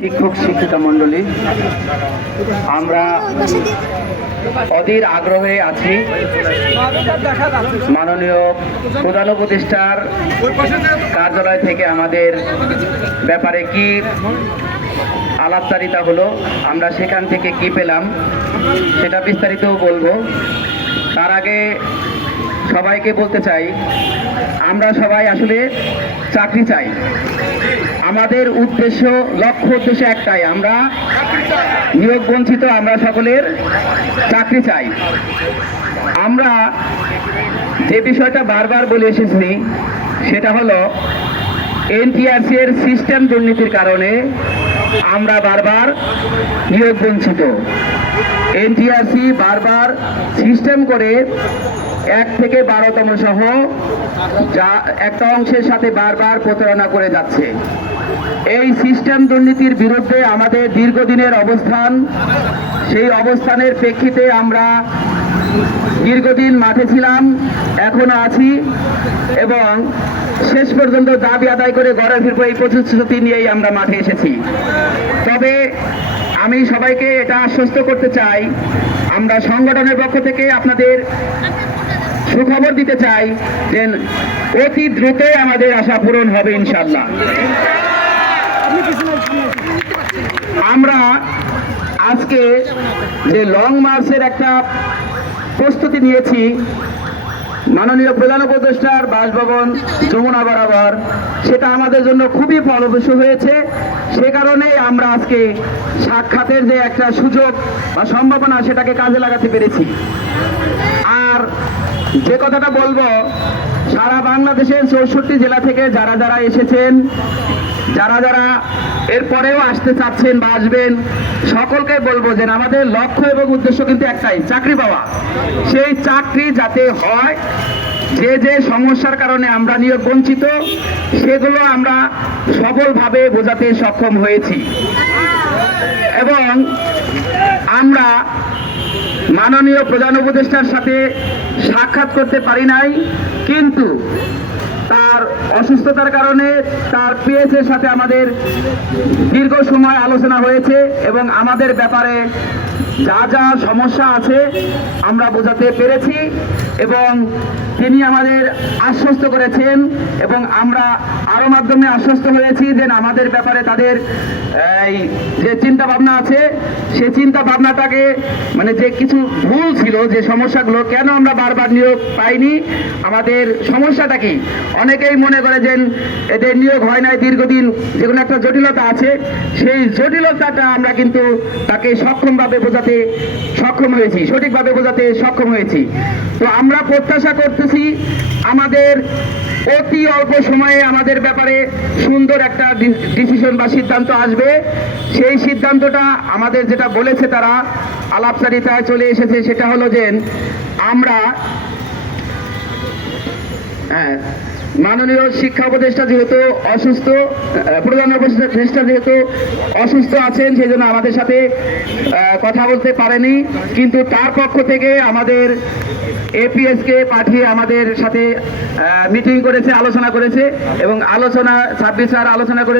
শিক্ষক শিক্ষিকা মণ্ডলী, আমরা অধীর আগ্রহে আছি। মাননীয় প্রধান উপদেষ্টার কার্যালয় থেকে আমাদের ব্যাপারে কি আলাপচারিতা হলো, আমরা সেখান থেকে কি পেলাম, সেটা বিস্তারিতও বলব। তার আগে সবাইকে বলতে চাই, আমরা সবাই আসলে চাকরি চাই। আমাদের উদ্দেশ্য, লক্ষ্য উদ্দেশ্য একটাই, আমরা নিয়োগ বঞ্চিত, আমরা সকলের চাকরি চাই। আমরা যে বিষয়টা বারবার বলে এসেছি, সেটা হলো, এনটিআরসি এর সিস্টেম দুর্নীতির কারণে আমরা বারবার নিয়োগ বঞ্চিত। এনটিআরসি বারবার সিস্টেম করে এক থেকে বারোতম সহ যা একটা অংশের সাথে বারবার প্রতারণা করে যাচ্ছে। এই সিস্টেম দুর্নীতির বিরুদ্ধে আমাদের দীর্ঘদিনের অবস্থান, সেই অবস্থানের প্রেক্ষিতে আমরা দীর্ঘদিন মাঠে ছিলাম, এখনও আছি এবং শেষ পর্যন্ত দাবি আদায় করে ঘরে ফিরবো এই প্রতিশ্রুতি নিয়েই আমরা মাঠে এসেছি। তবে আমি সবাইকে এটা আশ্বস্ত করতে চাই, আমরা সংগঠনের পক্ষ থেকে আপনাদের সুখবর দিতে চাই যে অতি দ্রুতই আমাদের আশা পূরণ হবে ইনশাল্লাহ আমরা আজকে যে লং মার্চের একটা প্রস্তুতি নিয়েছি, মাননীয় প্রধান উপদেষ্টার বাসভবন যমুনা বরাবর, সেটা আমাদের জন্য খুবই ফলপ্রসূ হয়েছে। সে কারণেই আমরা আজকে সাক্ষাতের যে একটা সুযোগ বা সম্ভাবনা, সেটাকে কাজে লাগাতে পেরেছি। আর যে কথাটা বলব, সারা বাংলাদেশের চৌষট্টি জেলা থেকে যারা যারা এসেছেন, যারা যারা এরপরেও আসতে চাচ্ছেন বা আসবেন, সকলকে বলব যে আমাদের লক্ষ্য এবং উদ্দেশ্য কিন্তু একটাই, চাকরি পাওয়া। সেই চাকরি যাতে হয়, যে যে সমস্যার কারণে আমরা নিয়োগ বঞ্চিত, সেগুলো আমরা সফলভাবে বোঝাতে সক্ষম হয়েছি। এবং আমরা মাননীয় প্রধান উপদেষ্টার সাথে সাক্ষাৎ করতে পারি নাই কিন্তু তার অসুস্থতার কারণে তার পিএসের সাথে আমাদের দীর্ঘ সময় আলোচনা হয়েছে এবং আমাদের ব্যাপারে যা যা সমস্যা আছে আমরা বোঝাতে পেরেছি এবং তিনি আমাদের আশ্বস্ত করেছেন এবং আমরা আরও মাধ্যমে আশ্বস্ত হয়েছি যে আমাদের ব্যাপারে তাদের, এই যে চিন্তা ভাবনা আছে, সে চিন্তা ভাবনাটাকে মানে যে কিছু ভুল ছিল, যে সমস্যাগুলো কেন আমরা বারবার নিয়োগ পাইনি, আমাদের সমস্যাটা কি? অনেকেই মনে করে যে এদের নিয়োগ হয় নাই দীর্ঘদিন, যে কোনো একটা জটিলতা আছে। সেই জটিলতাটা আমরা কিন্তু তাকে সক্ষমভাবে বোঝাতে সক্ষম হয়েছি, সঠিকভাবে বোঝাতে সক্ষম হয়েছি। তো আমরা প্রত্যাশা করতেছি আমাদের অতি অল্প সময়ে আমাদের ব্যাপারে সুন্দর একটা ডিসিশন বা সিদ্ধান্ত আসবে। সেই সিদ্ধান্তটা আমাদের যেটা বলেছে তারা, আলাপচারিতায় চলে এসেছে, সেটা হলো যে আমরা হ্যাঁ মাননীয় শিক্ষা উপদেষ্টা যেহেতু অসুস্থ প্রধান উপদেষ্টা যেহেতু অসুস্থ আছেন সেই জন্য আমাদের সাথে কথা বলতে পারেনি। কিন্তু তার পক্ষ থেকে আমাদের এপিএসকে পাঠিয়ে আমাদের সাথে মিটিং করেছে, আলোচনা করেছে এবং আলোচনা, ছাব্বিশ আর আলোচনা করে